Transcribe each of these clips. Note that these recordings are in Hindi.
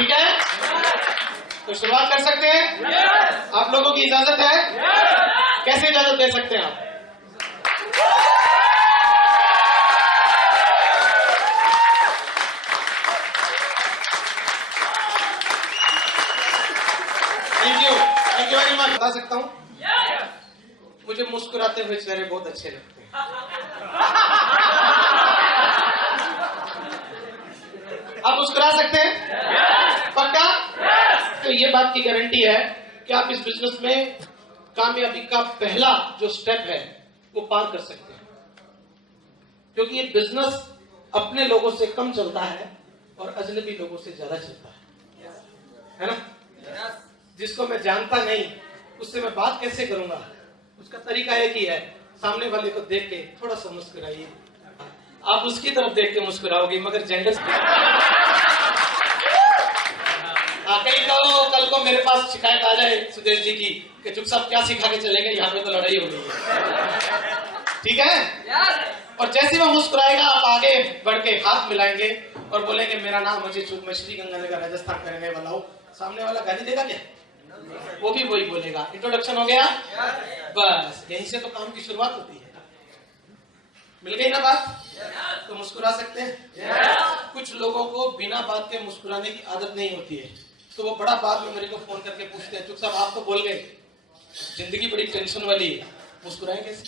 ठीक है, तो शुरुआत कर सकते हैं? आप लोगों की इजाजत है? कैसे इजाजत दे सकते हैं आप? Thank you very much. बता सकता हूँ, मुझे मुस्कुराते हुए चेहरे बहुत अच्छे लगते हैं। आप मुस्कुरा सकते हैं? पक्का? तो ये बात की गारंटी है कि आप इस बिजनेस में कामयाबी का पहला जो स्टेप है वो पार कर सकते हैं, क्योंकि ये बिजनेस अपने लोगों से कम चलता है और अजनबी लोगों से ज्यादा चलता है ना? जिसको मैं जानता नहीं उससे मैं बात कैसे करूंगा? उसका तरीका एक ही है, सामने वाले को देख के थोड़ा सा मुस्कुराइए। आप उसकी तरफ देख के मुस्कुराओगे, मगर जेंडर कल को मेरे पास शिकायत आ जाए सुदेश जी की कि चुप साहब क्या सिखा के चलेंगे, यहाँ पे तो लड़ाई हो रही है। ठीक है? और जैसे वो मुस्कुराएगा आप आगे बढ़ के हाथ मिलाएंगे और बोलेंगे मेरा नाम अजय चुग, मैं श्री गंगानगर राजस्थान का रहने वाला हूँ। सामने वाला गाली देगा क्या? वो भी वही बोलेगा। इंट्रोडक्शन हो गया, बस यहीं से तो काम की शुरुआत होती है। मिल गई ना बात? तो मुस्कुरा सकते हैं। कुछ लोगों को बिना बात के मुस्कुराने की आदत नहीं होती है, तो वो बड़ा बाद में मेरे को फोन करके पूछते हैं, चुग साहब आप तो बोल गए, जिंदगी बड़ी टेंशन वाली है, मुस्कुराएं कैसे?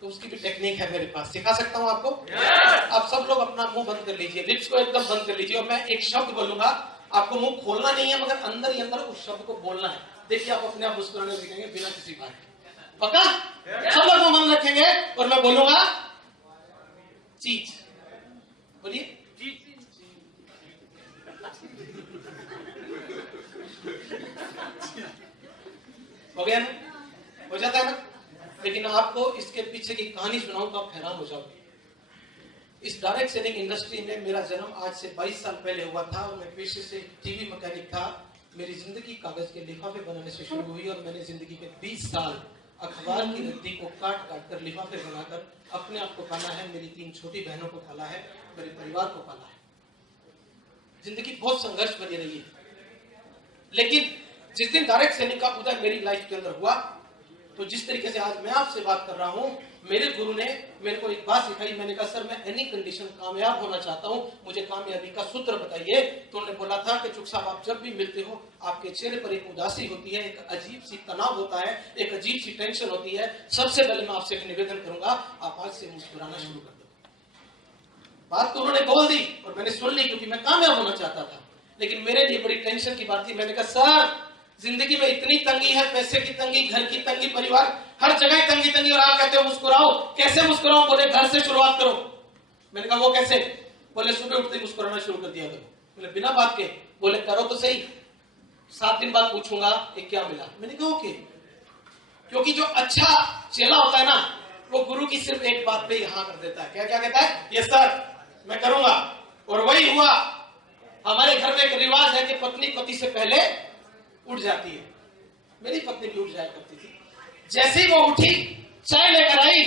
तो उसकी भी टेक्निक है मेरे पास, सिखा सकता हूँ आपको। आप सब लोग अपना मुंह बंद कर लीजिए, लिप्स को एकदम बंद कर लीजिए, और मैं एक शब्द बोलूंगा, आपको मुंह खोलना नहीं है, मगर अंदर ही अंदर उस शब्द को बोलना है। देखिए आप अपने आप मुस्कुराने लगेंगे बिना किसी बात के। पक्का? सब लोग मुंह बंद रखेंगे और मैं बोलूंगा चीज। बोलिए हो गया ना? हो जाता है ना? लेकिन आपको इसके पीछे की कहानी सुनाऊं तो आप हैरान हो जाओगे। इस डायरेक्ट सेलिंग इंडस्ट्री में मेरा जन्म आज से 22 साल पहले हुआ था और मैं पेशे से टीवी मैकेनिक था। मेरी जिंदगी कागज के लिफाफे बनाने से शुरू हुई और मैंने जिंदगी के 20 साल अखबार की रद्दी को काट काट कर लिफाफे बनाकर अपने आप को पाला है, मेरी 3 छोटी बहनों को पाला है, मेरे परिवार को पाला है। जिंदगी बहुत संघर्ष भरी रही है, लेकिन जिस दिन डायरेक्ट सेलिंग का उदय मेरी लाइफ के अंदर हुआ, तो जिस तरीके से आज मैं आपसे बात कर रहा हूं, मेरे गुरु ने मेरे को एक बात सिखाई। मैंने कहा सर मैं एनी कंडीशन कामयाब होना चाहता हूं, मुझे कामयाबी का सूत्र बताइए। तो उन्होंने बोला था कि चुग साहब आप जब भी मिलते हो आपके चेहरे पर एक उदासी होती है, एक अजीब सी तनाव होता है, एक अजीब सी टेंशन होती है। सबसे पहले मैं आपसे एक निवेदन करूंगा, आप आज से मुस्कुराना शुरू कर दो। बात तो उन्होंने बोल दी और मैंने सुन ली, क्योंकि मैं कामयाब होना चाहता था, लेकिन मेरे लिए बड़ी टेंशन की बात थी। मैंने कहा सर जिंदगी में इतनी तंगी है, पैसे की तंगी, घर की तंगी, परिवार हर जगह तंगी तंगी, और आप कहते हो मुस्कुराओ। कैसे मुस्कुराओ? बोले घर से शुरुआत करो। मैंने कहा वो कैसे? बोले सुबह उठते ही मुस्कुराना शुरू कर दिया करो। बोले बिना बात के? बोले करो तो सही, 7 दिन बाद पूछूंगा ये क्या मिला। मैंने कहा ओके, क्योंकि जो अच्छा चेला होता है ना, वो गुरु की सिर्फ एक बात पे हाँ कर देता है। क्या क्या कहता है? यस सर मैं करूंगा। और वही हुआ। हमारे घर में एक रिवाज है कि पत्नी पति से पहले उठ जाती है। मेरी पत्नी भी उठ जाया करती थी। जैसे ही वो उठी, चाय लेकर आई,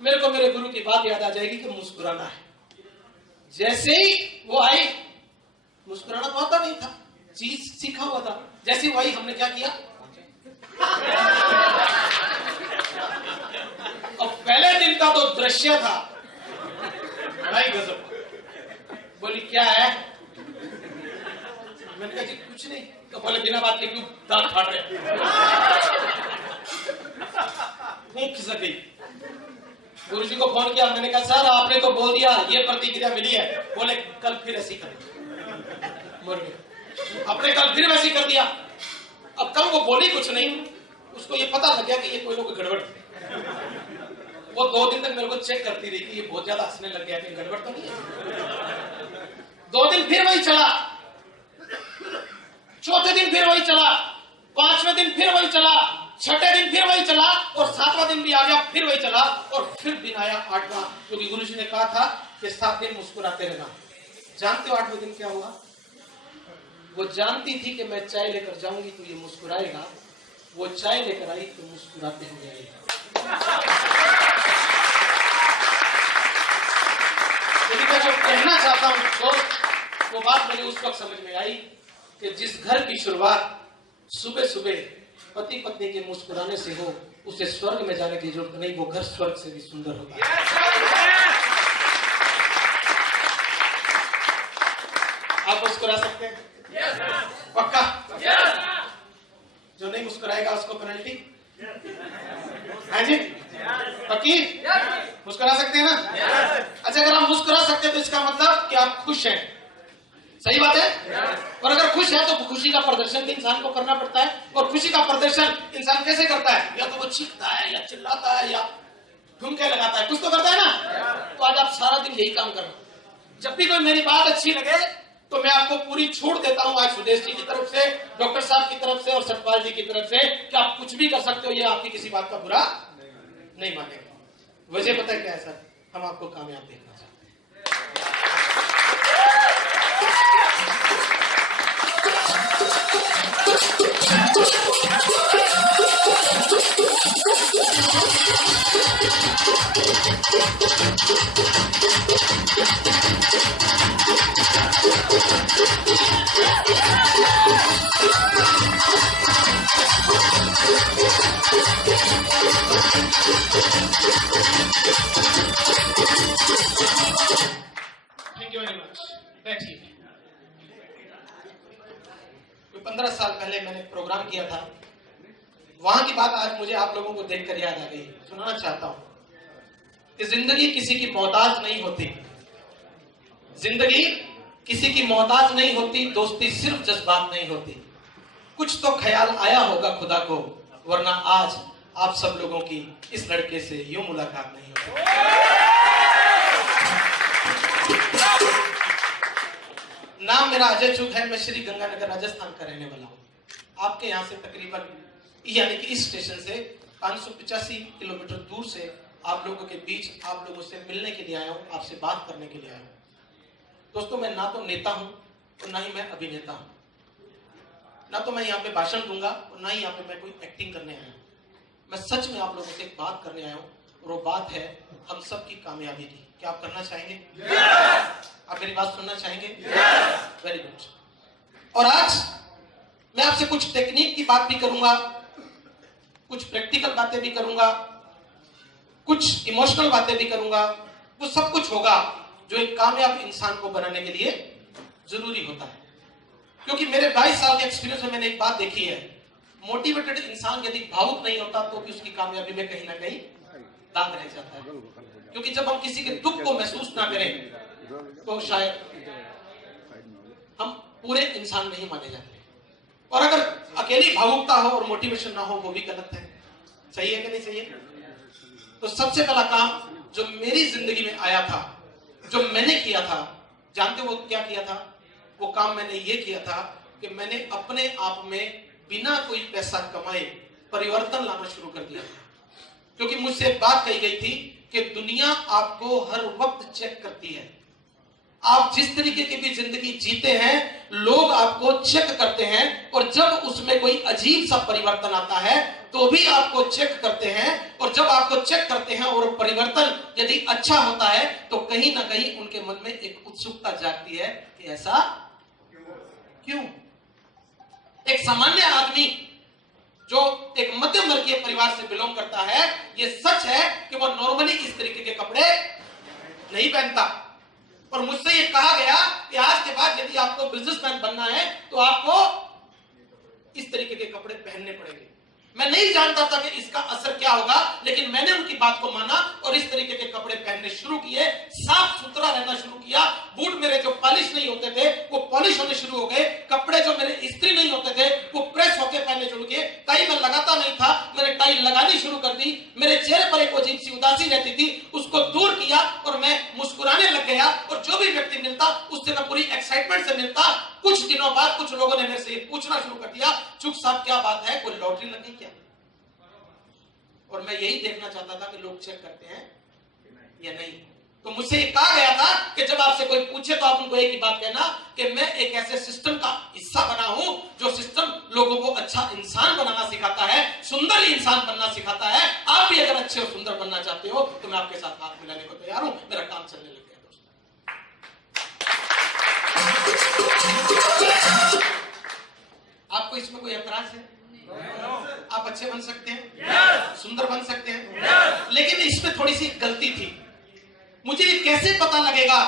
मेरे को मेरे गुरु की बात याद आ जाएगी कि मुस्कुराना है। जैसे ही वो आई, मुस्कुराना तो आता नहीं था, चीज सीखा हुआ था। जैसे ही वो आई, हमने क्या किया? और पहले दिन का तो दृश्य था बड़ा गजब। बोली क्या है? मैंने कहा जी कुछ नहीं। तो बोले बिना बात के क्यों दांत फाड़ रहे? फूंक खिसक गई। गुरुजी को फोन किया, मैंने कहा सर आपने तो बोल दिया, ये प्रतिक्रिया मिली है। बोले कल फिर ऐसी करें। मर गए। आपने कल फिर वैसी कर दिया। अब कल वो बोली कुछ नहीं, उसको ये पता लग गया कि ये कोई लोग गड़बड़। वो 2 दिन तक मेरे को चेक करती रही कि ये बहुत ज्यादा हंसने लग गया कि गड़बड़ तो नहीं है। 2 दिन फिर वही चला, चौथे दिन फिर वही चला, 5वें दिन फिर वही चला, 6ठे दिन फिर वही चला, और 7वां दिन भी आ गया, फिर वही चला, और फिर दिन आया 8वां, क्योंकि गुरुजी ने कहा था कि 7 दिन मुस्कुराते रहना। जानते हो 8वें दिन क्या हुआ? वो जानती थी कि मैं चाय लेकर जाऊंगी तो ये मुस्कुराएगा। वो चाय लेकर आई तो मुस्कुराते हुए आई। मैं जो कहना चाहता हूँ दोस्त, वो बात मुझे उस वक्त समझ में आई कि जिस घर की शुरुआत सुबह सुबह पति पत्नी के मुस्कुराने से हो, उसे स्वर्ग में जाने की जरूरत नहीं, वो घर स्वर्ग से भी सुंदर होता है। आप मुस्कुरा सकते हैं? पक्का? जो नहीं मुस्कुराएगा उसको पेनल्टी है जी? पक्की? मुस्कुरा सकते हैं ना? अच्छा, अगर आप मुस्कुरा सकते हैं तो इसका मतलब कि आप खुश हैं, सही बात है? और अगर खुश है तो खुशी का प्रदर्शन भी इंसान को करना पड़ता है। और खुशी का प्रदर्शन इंसान कैसे करता है? या तो वो चीखता है, या चिल्लाता है, या ठुमके लगाता है, कुछ तो करता है ना। तो आज आप सारा दिन यही काम करना। जब भी कोई मेरी बात अच्छी लगे तो मैं आपको पूरी छूट देता हूं, आज सुदेश जी की तरफ से, डॉक्टर साहब की तरफ से और सतपाल जी की तरफ से, कि आप कुछ भी कर सकते हो, ये आपकी किसी बात का बुरा नहीं मानेगा। वजह पता है क्या है सर? हम आपको कामयाब देखना चाहते हैं। Thank you very much. बैठिए। 15 साल पहले मैंने प्रोग्राम किया था, वहां की बात आज मुझे आप लोगों को देखकर याद आ गई, सुनाना चाहता हूं कि जिंदगी किसी की मोहताज नहीं होती, जिंदगी किसी की मोहताज नहीं होती, दोस्ती सिर्फ जज्बात नहीं होती। कुछ तो ख्याल आया होगा खुदा को, वरना आज आप सब लोगों की इस लड़के से यूं मुलाकात नहीं होती। नाम मेरा अजय चुग है, मैं श्री गंगानगर राजस्थान का रहने वाला हूँ। आपके यहाँ से तकरीबन यानी कि इस स्टेशन से 585 किलोमीटर दूर से आप लोगों के बीच आप लोगों से मिलने के लिए आया हूँ, आपसे बात करने के लिए आया हूँ। दोस्तों, मैं ना तो नेता हूँ और ना ही मैं अभिनेता हूँ, ना तो मैं यहाँ पे भाषण दूंगा और ना ही यहाँ पे मैं कोई एक्टिंग करने आया हूँ। मैं सच में आप लोगों से एक बात करने आया हूँ और वो बात है हम सब की कामयाबी की। क्या आप करना चाहेंगे? आप मेरी बात सुनना चाहेंगे? Very good. और आज मैं आपसे कुछ टेक्निक की बात भी करूंगा, कुछ प्रैक्टिकल बातें भी करूंगा, कुछ इमोशनल बातें भी करूंगा। वो सब कुछ होगा जो एक कामयाब इंसान को बनाने के लिए जरूरी होता है। क्योंकि मेरे 22 साल के एक्सपीरियंस में मैंने एक बात देखी है, मोटिवेटेड इंसान यदि भावुक नहीं होता तो भी उसकी कामयाबी में कहीं ना कहीं दाग रह जाता है। क्योंकि जब हम किसी के दुख को महसूस ना करें तो शायद हम पूरे इंसान नहीं माने जाते। और अगर अकेली भावुकता हो और मोटिवेशन ना हो, वो भी गलत है। सही है कि नहीं सही है? तो सबसे पहला काम जो मेरी जिंदगी में आया था, जो मैंने किया था, जानते हो वो क्या किया था? वो काम मैंने ये किया था कि मैंने अपने आप में बिना कोई पैसा कमाए परिवर्तन लाना शुरू कर दिया। क्योंकि मुझसे एक बात कही गई थी कि दुनिया आपको हर वक्त चेक करती है। आप जिस तरीके की भी जिंदगी जीते हैं, लोग आपको चेक करते हैं, और जब उसमें कोई अजीब सा परिवर्तन आता है तो भी आपको चेक करते हैं। और जब आपको चेक करते हैं और परिवर्तन यदि अच्छा होता है तो कहीं ना कहीं उनके मन में एक उत्सुकता जागती है कि ऐसा क्यों? एक सामान्य आदमी जो एक मध्यम वर्गीय परिवार से बिलोंग करता है, ये सच है कि वो नॉर्मली इस तरीके के कपड़े नहीं पहनता। और मुझसे ये कहा गया कि आज के बाद यदि आपको बिजनेसमैन बनना है तो आपको इस तरीके के कपड़े पहनने पड़ेंगे। मैं नहीं जानता था कि इसका असर क्या होगा, लेकिन मैंने उनकी बात को माना और इस तरीके के कपड़े पहनने शुरू किए, साफ सुथरा रहना शुरू किया। बूट मेरे जो पॉलिश नहीं होते थे वो पॉलिश होने शुरू हो गए, कपड़े जो मेरे इस्त्री नहीं होते थे वो प्रेस होकर पहनने शुरू किए। टाई मैं लगाता नहीं था, मैंने टाई लगानी शुरू कर दी। मेरे चेहरे पर एक अजीब सी उदासी रहती थी, उसको दूर किया और मैं मुस्कुराने लग गया। और जो भी व्यक्ति मिलता उससे मैं पूरी एक्साइटमेंट से मिलता। कुछ दिनों बाद कुछ लोगों ने मेरे से पूछना शुरू कर दिया, चुग साहब क्या बात है, कोई लॉटरी लगी क्या? और मैं यही देखना चाहता था कि लोग चेक करते हैं या नहीं। तो मुझसे ये कहा गया था कि जब आपसे कोई पूछे तो आप उनको एक ही बात कहना कि मैं एक ऐसे सिस्टम का हिस्सा बना हूं जो सिस्टम लोगों को अच्छा इंसान बनाना सिखाता है, सुंदर इंसान बनना सिखाता है। आप भी अगर अच्छे और सुंदर बनना चाहते हो तो मैं आपके साथ हाथ मिलाने को तैयार हूं। मेरा काम चलने लग गया दोस्तों। इसमें कोई ऐतराज है? आप अच्छे बन सकते हैं, सुंदर बन सकते हैं, लेकिन इसमें थोड़ी सी गलती थी। मुझे कैसे पता लगेगा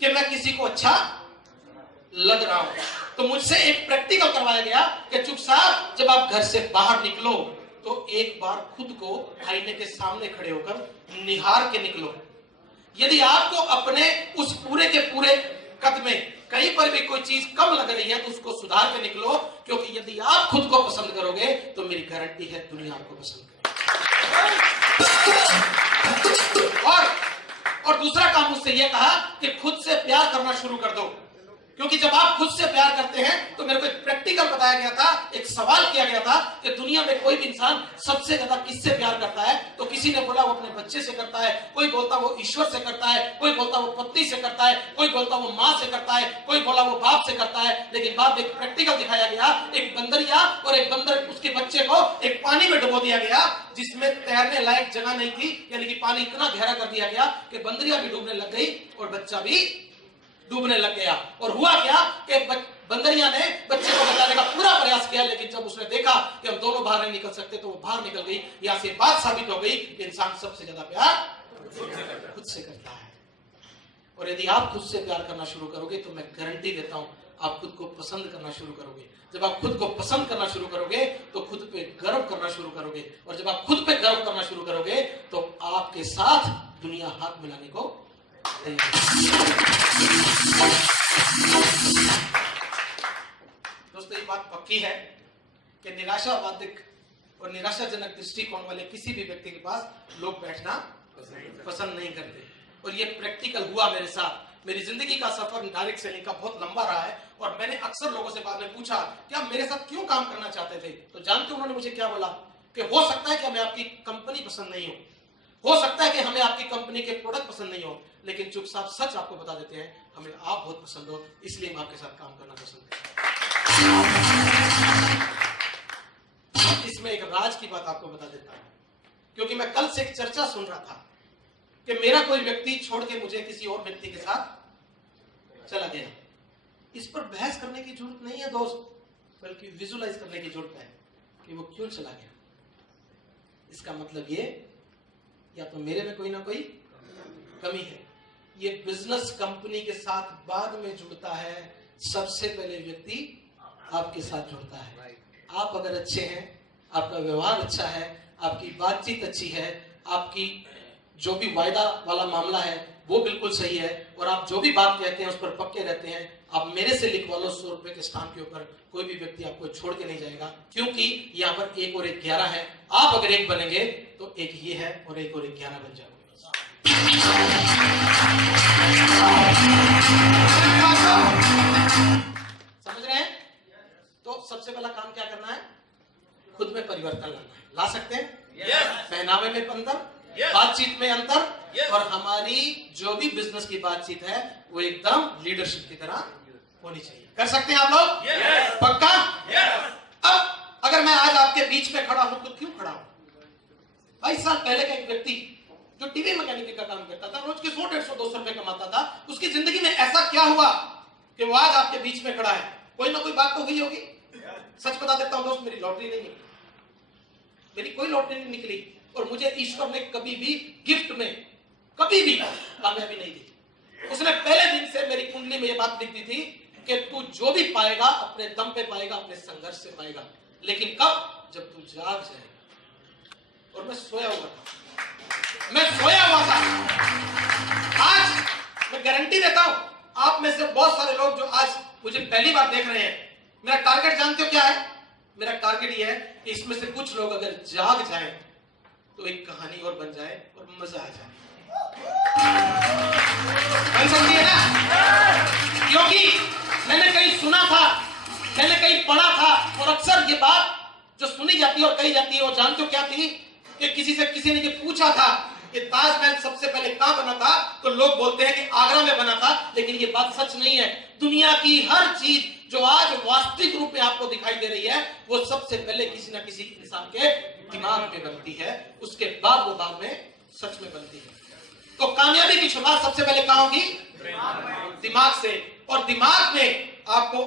कि मैं किसी को अच्छा लग रहा हूं? तो मुझसे एक प्रैक्टिकल करवाया गया कि चुप साहब, जब आप घर से बाहर निकलो तो एक बार खुद को आईने के सामने खड़े होकर निहार के निकलो। यदि आपको अपने उस पूरे के पूरे कद में कहीं पर भी कोई चीज कम लग रही है तो उसको सुधार के निकलो, क्योंकि यदि आप खुद को पसंद करोगे तो मेरी गारंटी है दुनिया आपको पसंद करेगी। और दूसरा काम मुझसे यह कहा कि खुद से प्यार करना शुरू कर दो, क्योंकि जब आप खुद से प्यार करते हैं तो मेरे को एक प्रैक्टिकल बताया गया था, एक सवाल किया गया था कि दुनिया में कोई भी इंसान सबसे ज्यादा किससे प्यार करता है? तो किसी ने बोला वो अपने बच्चे से करता है, कोई बोलता वो ईश्वर से करता है, कोई बोलता वो पत्नी से करता है, कोई बोलता वो माँ से करता है, कोई बोला वो बाप से करता है। लेकिन बाद में एक प्रैक्टिकल दिखाया गया, एक बंदरिया और एक बंदर, उसके बच्चे को एक पानी में डुबो दिया गया जिसमें तैरने लायक जगह नहीं थी, यानी कि पानी इतना गहरा कर दिया गया कि बंदरिया भी डूबने लग गई और बच्चा भी डूबने लग गया। और हुआ क्या कि बंदरिया ने बच्चे को बचाने का पूरा प्रयास किया, लेकिन जब उसने देखा कि हम दोनों बाहर नहीं निकल सकते तो वो बाहर निकल गई। यहां से बात साबित हो गई कि इंसान सबसे ज्यादा प्यार खुद से करता है। और यदि आप खुद से प्यार करना शुरू करोगे तो मैं गारंटी देता हूं आप खुद को पसंद करना शुरू करोगे। जब आप खुद को पसंद करना शुरू करोगे तो खुद पे गर्व करना शुरू करोगे, और जब आप खुद पे गर्व करना शुरू करोगे तो आपके साथ दुनिया हाथ मिलाने को दोस्तों ये बात पक्की है कि निराशावादिक और निराशाजनक दृष्टिकोण वाले किसी भी व्यक्ति के पास लोग बैठना पसंद नहीं करते। और ये प्रैक्टिकल हुआ मेरे साथ। मेरी जिंदगी का सफर डायरेक्ट सेलिंग का बहुत लंबा रहा है, और मैंने अक्सर लोगों से बाद में पूछा कि आप मेरे साथ क्यों काम करना चाहते थे? तो जानते उन्होंने मुझे क्या बोला कि हो सकता है कि हमें आपकी कंपनी पसंद नहीं हो सकता है कि हमें आपकी कंपनी के प्रोडक्ट पसंद नहीं हो, लेकिन चुप साहब सच आपको बता देते हैं, हमें आप बहुत पसंद हो, इसलिए हम आपके साथ काम करना पसंद करते हैं। इसमें एक राज की बात आपको बता देता हूं, क्योंकि मैं कल से एक चर्चा सुन रहा था कि मेरा कोई व्यक्ति छोड़ के मुझे किसी और व्यक्ति के साथ चला गया। इस पर बहस करने की जरूरत नहीं है दोस्त, बल्कि विजुलाइज करने की जरूरत है कि वो क्यों चला गया। इसका मतलब ये, या तो मेरे में कोई ना कोई कमी है। ये बिजनेस कंपनी के साथ बाद में जुड़ता है, सबसे पहले व्यक्ति आपके साथ जुड़ता है। आप अगर अच्छे हैं, आपका व्यवहार अच्छा है, आपकी बातचीत अच्छी है, आपकी जो भी वायदा वाला मामला है वो बिल्कुल सही है, और आप जो भी बात कहते हैं उस पर पक्के रहते हैं, आप मेरे से लिखवा लो 100 रुपए के स्टाम्प के ऊपर, कोई भी व्यक्ति आपको छोड़ के नहीं जाएगा। क्योंकि यहाँ पर 1 और 1 11 है। आप अगर 1 बनेंगे तो 1 ये है और 1 और 1 11 बन जाओगे। समझ रहे हैं? तो सबसे पहला काम क्या करना है? खुद में परिवर्तन लाना है। ला सकते हैं? पहनावे में अंतर, बातचीत में अंतर, और हमारी जो भी बिजनेस की बातचीत है वो एकदम लीडरशिप की तरह होनी चाहिए। कर सकते हैं आप लोग? पक्का? अब अगर मैं आज आपके बीच में खड़ा हूं तो क्यों खड़ा हूं? 22 साल पहले का एक व्यक्ति जो टीवी मैकेनिक का काम करता था, रोज के 100, 150, 200 रुपए कमाता था, उसकी जिंदगी में ऐसा क्या हुआ कि वो आज आपके बीच में खड़ा है? कोई ना कोई बात तो हुई होगी। सच बता देता हूं दोस्त, मेरी लॉटरी नहीं निकली, मेरी कोई लॉटरी नहीं निकली, और मुझे ईश्वर ने कभी भी गिफ्ट में कभी भी कामयाबी नहीं दी। उसने पहले दिन से मेरी कुंडली में ये बात लिख दी थी कि तू जो भी पाएगा अपने दम पे पाएगा, अपने संघर्ष से पाएगा, लेकिन कब? जब तू जाग जाए। और मैं सोया हुआ था। आज मैं गारंटी देता हूं, आप में से बहुत सारे लोग जो आज मुझे पहली बार देख रहे हैं, मेरा टारगेट जानते हो क्या है? मेरा टारगेट ये है कि इसमें से कुछ लोग अगर जाग जाए तो एक कहानी और बन जाए और मजा आ जाए। बन सकती है ना? क्योंकि मैंने कहीं सुना था, मैंने कहीं पढ़ा था, और अक्सर ये बात जो सुनी जाती है और कही जाती है, वो जानते हो क्या थी? कि किसी ने ये पूछा था कि ताजमहल सबसे पहले कहां बना था, तो लोग बोलते हैं कि आगरा में बना था, लेकिन ये बात सच नहीं है। दुनिया की हर चीज जो आज वास्तविक रूप में आपको दिखाई दे रही है, वो सबसे पहले किसी ना किसी इंसान के दिमाग में बनती है, उसके बाद वो बाद में सच में बनती है। तो कामयाबी की शुरुआत सबसे पहले कहां होगी? दिमाग से। और दिमाग में आपको